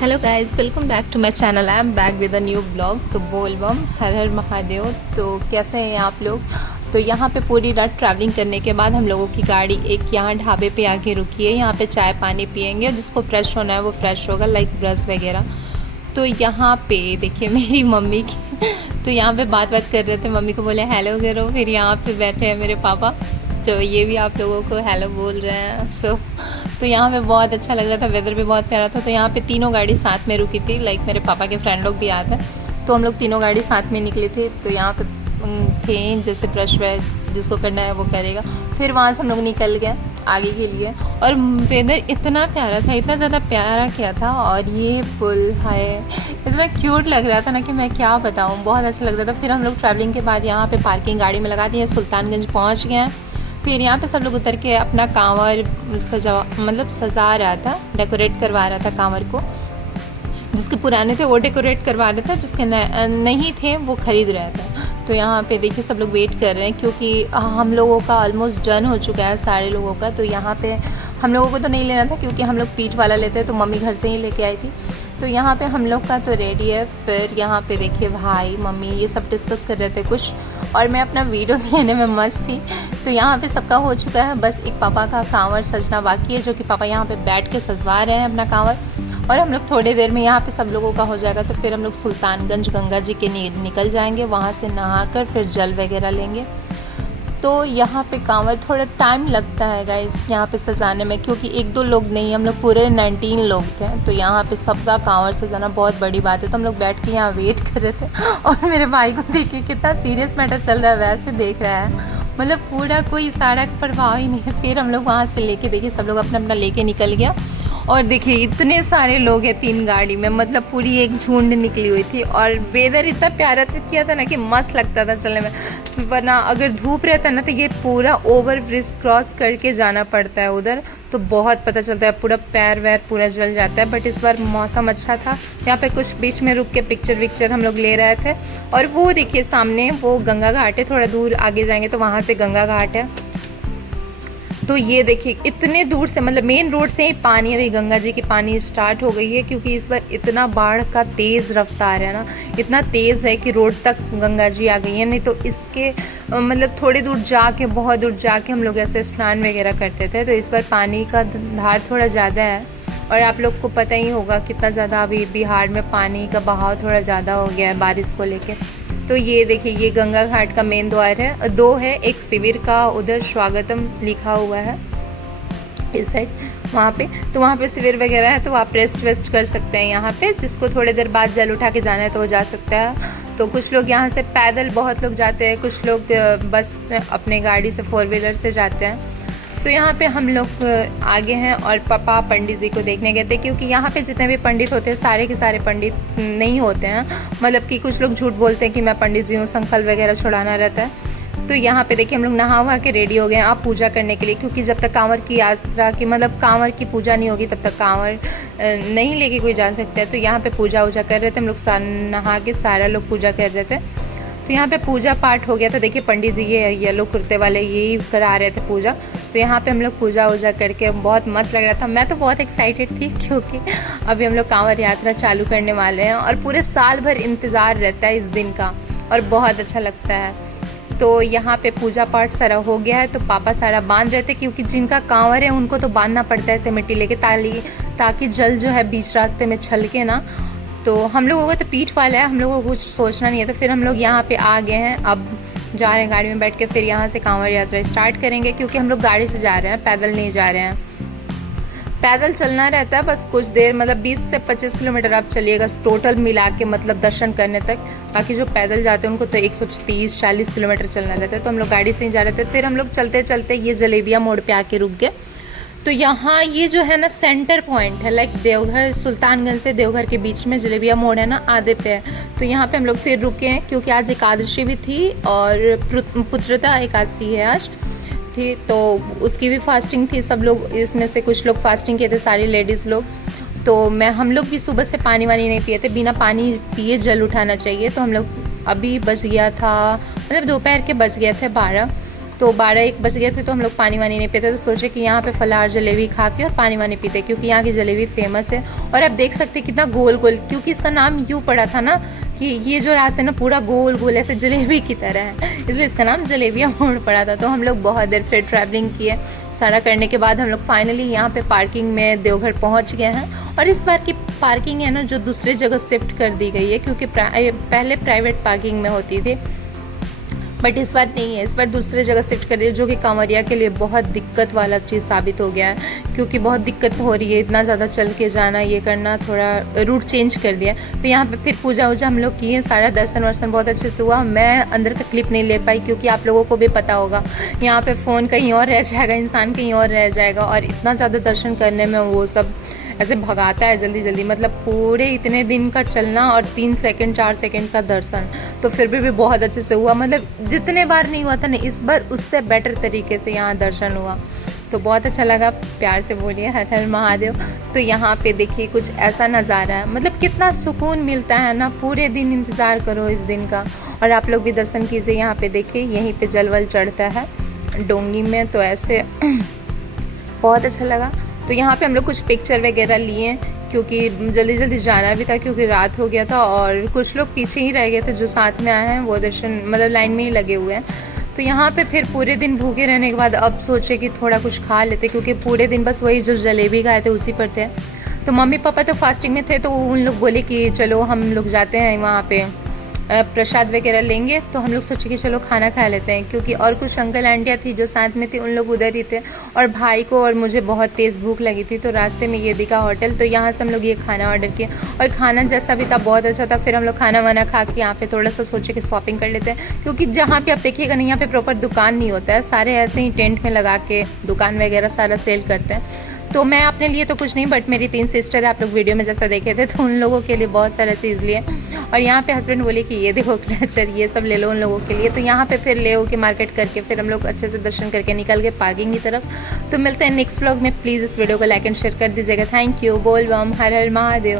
Hello guys, welcome back to my channel. I am back with a new blog. तो बोल बम हर हर महादेव। तो कैसे हैं आप लोग? तो यहाँ पे पूरी रात ट्रैवलिंग करने के बाद हम लोगों की गाड़ी एक यहाँ ढाबे पे आके रुकी है। यहाँ पे चाय पानी पियेंगे, जिसको फ्रेश होना है वो फ्रेश होगा, लाइक ब्रश वगैरह। तो यहाँ पे देखिए मेरी मम्मी की तो यहाँ पे बात कर रहे थे, मम्मी को बोले हेलो करो, फिर यहाँ पे बैठे हैं मेरे पापा, तो ये भी आप लोगों को हेलो बोल रहे हैं। तो यहाँ पे बहुत अच्छा लग रहा था, वेदर भी बहुत प्यारा था। तो यहाँ पे तीनों गाड़ी साथ में रुकी थी, लाइक मेरे पापा के फ्रेंड लोग भी आए थे, तो हम लोग तीनों गाड़ी साथ में निकले थे। तो यहाँ पे थे जैसे ब्रश वैश जिसको करना है वो करेगा। फिर वहाँ से हम लोग निकल गए आगे के लिए, और वेदर इतना प्यारा था, इतना ज़्यादा प्यारा किया था। और ये पुल है, इतना क्यूट लग रहा था ना कि मैं क्या बताऊँ, बहुत अच्छा लग रहा था। फिर हम लोग ट्रैवलिंग के बाद यहाँ पे पार्किंग गाड़ी में लगा दी है, सुल्तानगंज पहुँच गए हैं। फिर यहाँ पे सब लोग उतर के अपना कांवर सजा रहा था, डेकोरेट करवा रहा था कांवर को। जिसके पुराने थे वो डेकोरेट करवा रहा था, जिसके नहीं थे वो खरीद रहा था। तो यहाँ पे देखिए सब लोग वेट कर रहे हैं, क्योंकि हम लोगों का ऑलमोस्ट डन हो चुका है सारे लोगों का। तो यहाँ पे हम लोगों को तो नहीं लेना था, क्योंकि हम लोग पीठ वाला लेते हैं, तो मम्मी घर से ही लेके आई थी। तो यहाँ पे हम लोग का तो रेडी है। फिर यहाँ पे देखिए भाई मम्मी ये सब डिस्कस कर रहे थे कुछ, और मैं अपना वीडियोस लेने में मस्त थी। तो यहाँ पे सबका हो चुका है, बस एक पापा का कांवर सजना बाकी है, जो कि पापा यहाँ पे बैठ के सजवा रहे हैं अपना कांवर। और हम लोग थोड़ी देर में यहाँ पे सब लोगों का हो जाएगा, तो फिर हम लोग सुल्तानगंज गंगा जी के निकल जाएंगे, वहाँ से नहाकर फिर जल वगैरह लेंगे। तो यहाँ पे कांवर थोड़ा टाइम लगता है गाइस यहाँ पे सजाने में, क्योंकि एक दो लोग नहीं, हम लोग पूरे 19 लोग थे। तो यहाँ पे सबका कांवर सजाना बहुत बड़ी बात है। तो हम लोग बैठ के यहाँ वेट कर रहे थे, और मेरे भाई को देखिए कितना सीरियस मैटर चल रहा है, वैसे देख रहा है, मतलब पूरा कोई इशारा का प्रभाव ही नहीं है। फिर हम लोग वहाँ से लेके देखिए सब लोग अपना अपना लेके निकल गया। और देखिए इतने सारे लोग हैं 3 गाड़ी में, मतलब पूरी एक झुंड निकली हुई थी। और वेदर इतना प्यारा किया था ना कि मस्त लगता था चलने में। वरना अगर धूप रहता ना तो ये पूरा ओवर ब्रिज क्रॉस करके जाना पड़ता है उधर, तो बहुत पता चलता है, पूरा पैर वैर पूरा जल जाता है। बट इस बार मौसम अच्छा था, यहाँ पे कुछ बीच में रुक के पिक्चर विक्चर हम लोग ले रहे थे। और वो देखिए सामने वो गंगा घाट है, थोड़ा दूर आगे जाएंगे तो वहाँ से गंगा घाट है। तो ये देखिए इतने दूर से, मतलब मेन रोड से ही पानी, अभी गंगा जी की पानी स्टार्ट हो गई है, क्योंकि इस बार इतना बाढ़ का तेज़ रफ्तार है ना, इतना तेज़ है कि रोड तक गंगा जी आ गई है। नहीं तो इसके मतलब थोड़ी दूर जाके, बहुत दूर जाके हम लोग ऐसे स्नान वगैरह करते थे। तो इस बार पानी का धार थोड़ा ज़्यादा है, और आप लोग को पता ही होगा कितना ज़्यादा अभी बिहार में पानी का बहाव थोड़ा ज़्यादा हो गया है बारिश को लेके। तो ये देखिए ये गंगा घाट का मेन द्वार है, 2 है, एक शिविर का उधर स्वागतम लिखा हुआ है इस साइड वहाँ पे। तो वहाँ पे शिविर वगैरह है, तो आप रेस्ट वेस्ट कर सकते हैं यहाँ पे। जिसको थोड़ी देर बाद जल उठा के जाना है तो वो जा सकता है। तो कुछ लोग यहाँ से पैदल बहुत लोग जाते हैं, कुछ लोग बस अपने गाड़ी से 4 व्हीलर से जाते हैं। तो यहाँ पे हम लोग आगे हैं, और पापा पंडित जी को देखने गए थे, क्योंकि यहाँ पे जितने भी पंडित होते हैं सारे के सारे पंडित नहीं होते हैं। मतलब कि कुछ लोग झूठ बोलते हैं कि मैं पंडित जी हूँ, संकल्प वगैरह छुड़ाना रहता है। तो यहाँ पे देखिए हम लोग नहा वहा के रेडी हो गए हैं आप पूजा करने के लिए, क्योंकि जब तक कांवर की यात्रा की, मतलब कांवर की पूजा नहीं होगी तब तक कांवर नहीं लेके कोई जा सकता है। तो यहाँ पे पूजा वूजा कर रहे थे हम लोग, नहा के सारा लोग पूजा कर रहे थे। तो यहाँ पे पूजा पाठ हो गया था। देखिए पंडित जी ये येलो कुर्ते वाले यही करा रहे थे पूजा। तो यहाँ पे हम लोग पूजा वूजा करके बहुत मस्त लग रहा था। मैं तो बहुत एक्साइटेड थी, क्योंकि अभी हम लोग कांवर यात्रा चालू करने वाले हैं, और पूरे साल भर इंतज़ार रहता है इस दिन का, और बहुत अच्छा लगता है। तो यहाँ पे पूजा पाठ सारा हो गया है, तो पापा सारा बांध रहे थे, क्योंकि जिनका कांवर है उनको तो बांधना पड़ता है ऐसे मिट्टी लेके, ताकि जल जो है बीच रास्ते में छलके ना। तो हम लोगों को तो पीठ वाला है, हम लोगों को कुछ सोचना नहीं है। तो फिर हम लोग यहाँ पे आ गए हैं, अब जा रहे हैं गाड़ी में बैठ के, फिर यहाँ से कांवर यात्रा स्टार्ट करेंगे, क्योंकि हम लोग गाड़ी से जा रहे हैं, पैदल नहीं जा रहे हैं। पैदल चलना रहता है बस कुछ देर, मतलब 20 से 25 किलोमीटर आप चलिएगा टोटल मिला के, मतलब दर्शन करने तक। बाकी जो पैदल जाते हैं उनको तो 130-40 किलोमीटर चलना रहता है। तो हम लोग गाड़ी से ही जा रहे थे। फिर हम लोग चलते चलते ये जलेबिया मोड़ पे आके रुक गए। तो यहाँ ये जो है ना सेंटर पॉइंट है, लाइक देवघर, सुल्तानगंज से देवघर के बीच में जलेबिया मोड़ है ना, आधे पे है। तो यहाँ पे हम लोग फिर रुके हैं, क्योंकि आज एकादशी भी थी, और पुत्रदा एकादशी है आज थी, तो उसकी भी फास्टिंग थी। सब लोग इसमें से कुछ लोग फास्टिंग किए थे, सारी लेडीज़ लोग। तो हम लोग भी सुबह से पानी वानी नहीं पिए थे, बिना पानी पिए जल उठाना चाहिए। तो हम लोग अभी बज गया था, मतलब दोपहर के बज गए थे 12, तो 12-1 बज गए थे, तो हम लोग पानी वानी नहीं पीते, तो सोचे कि यहाँ पे फलाहार जलेबी खा के और पानी वानी पीते, क्योंकि यहाँ की जलेबी फेमस है। और आप देख सकते हैं कितना गोल गोल, क्योंकि इसका नाम यूँ पड़ा था ना कि ये जो रास्ता है ना पूरा गोल गोल ऐसे जलेबी की तरह है, इसलिए इसका नाम जलेबिया मोड़ पड़ा था। तो हम लोग बहुत देर फिर ट्रैवलिंग किए, सारा करने के बाद हम लोग फाइनली यहाँ पे पार्किंग में देवघर पहुँच गए हैं। और इस बार की पार्किंग है ना जो दूसरे जगह शिफ्ट कर दी गई है, क्योंकि पहले प्राइवेट पार्किंग में होती थी, बट इस बार नहीं है, इस बार दूसरे जगह शिफ्ट कर दिया, जो कि कांवरिया के लिए बहुत दिक्कत वाला चीज़ साबित हो गया है, क्योंकि बहुत दिक्कत हो रही है, इतना ज़्यादा चल के जाना, ये करना, थोड़ा रूट चेंज कर दिया। तो यहाँ पे फिर पूजा वूजा हम लोग किए, सारा दर्शन वर्शन बहुत अच्छे से हुआ। मैं अंदर का क्लिप नहीं ले पाई, क्योंकि आप लोगों को भी पता होगा यहाँ पर फ़ोन कहीं और रह जाएगा, इंसान कहीं और रह जाएगा, और इतना ज़्यादा दर्शन करने में वो सब ऐसे भगाता है जल्दी जल्दी, मतलब पूरे इतने दिन का चलना और 3 सेकंड 4 सेकंड का दर्शन, तो फिर भी बहुत अच्छे से हुआ। मतलब जितने बार नहीं हुआ था ना, इस बार उससे बेटर तरीके से यहाँ दर्शन हुआ, तो बहुत अच्छा लगा। प्यार से बोलिए हर हर महादेव। तो यहाँ पे देखिए कुछ ऐसा नज़ारा है, मतलब कितना सुकून मिलता है ना, पूरे दिन इंतज़ार करो इस दिन का। और आप लोग भी दर्शन कीजिए, यहाँ पे देखिए यहीं पे जलवल चढ़ता है डोंगी में, तो ऐसे बहुत अच्छा लगा। तो यहाँ पे हम लोग कुछ पिक्चर वगैरह लिए, क्योंकि जल्दी जल्दी जाना भी था, क्योंकि रात हो गया था, और कुछ लोग पीछे ही रह गए थे, जो साथ में आए हैं वो दर्शन मतलब लाइन में ही लगे हुए हैं। तो यहाँ पे फिर पूरे दिन भूखे रहने के बाद अब सोचे कि थोड़ा कुछ खा लेते, क्योंकि पूरे दिन बस वही जो जलेबी खाए थे उसी पर थे। तो मम्मी पापा तो फास्टिंग में थे, तो उन लोग बोले कि चलो हम लोग जाते हैं वहाँ पे प्रसाद वगैरह लेंगे, तो हम लोग सोचे कि चलो खाना खा लेते हैं, क्योंकि और कुछ अंकल आंटियाँ थी जो साथ में थी, उन लोग उधर ही थे, और भाई को और मुझे बहुत तेज़ भूख लगी थी। तो रास्ते में ये दिखा होटल, तो यहाँ से हम लोग ये खाना ऑर्डर किया, और खाना जैसा भी था बहुत अच्छा था। फिर हम लोग खाना वाना खा के यहाँ पे थोड़ा सा सोचे कि शॉपिंग कर लेते हैं, क्योंकि जहाँ पे आप देखिएगा नहीं, यहाँ पे प्रॉपर दुकान नहीं होता है, सारे ऐसे ही टेंट में लगा के दुकान वगैरह सारा सेल करते हैं। तो मैं अपने लिए तो कुछ नहीं, बट मेरी 3 सिस्टर है, आप लोग वीडियो में जैसा देखे थे, तो उन लोगों के लिए बहुत सारा चीज़ लिए। और यहाँ पे हस्बैंड बोले कि ये देखो क्लचर, ये सब ले लो उन लोगों के लिए। तो यहाँ पे फिर ले के मार्केट करके फिर हम लोग अच्छे से दर्शन करके निकल गए पार्किंग की तरफ। तो मिलते हैं नेक्स्ट व्लॉग में। प्लीज़ इस वीडियो को लाइक एंड शेयर कर दीजिएगा। Thank you. बोल बम, हर हर महादेव।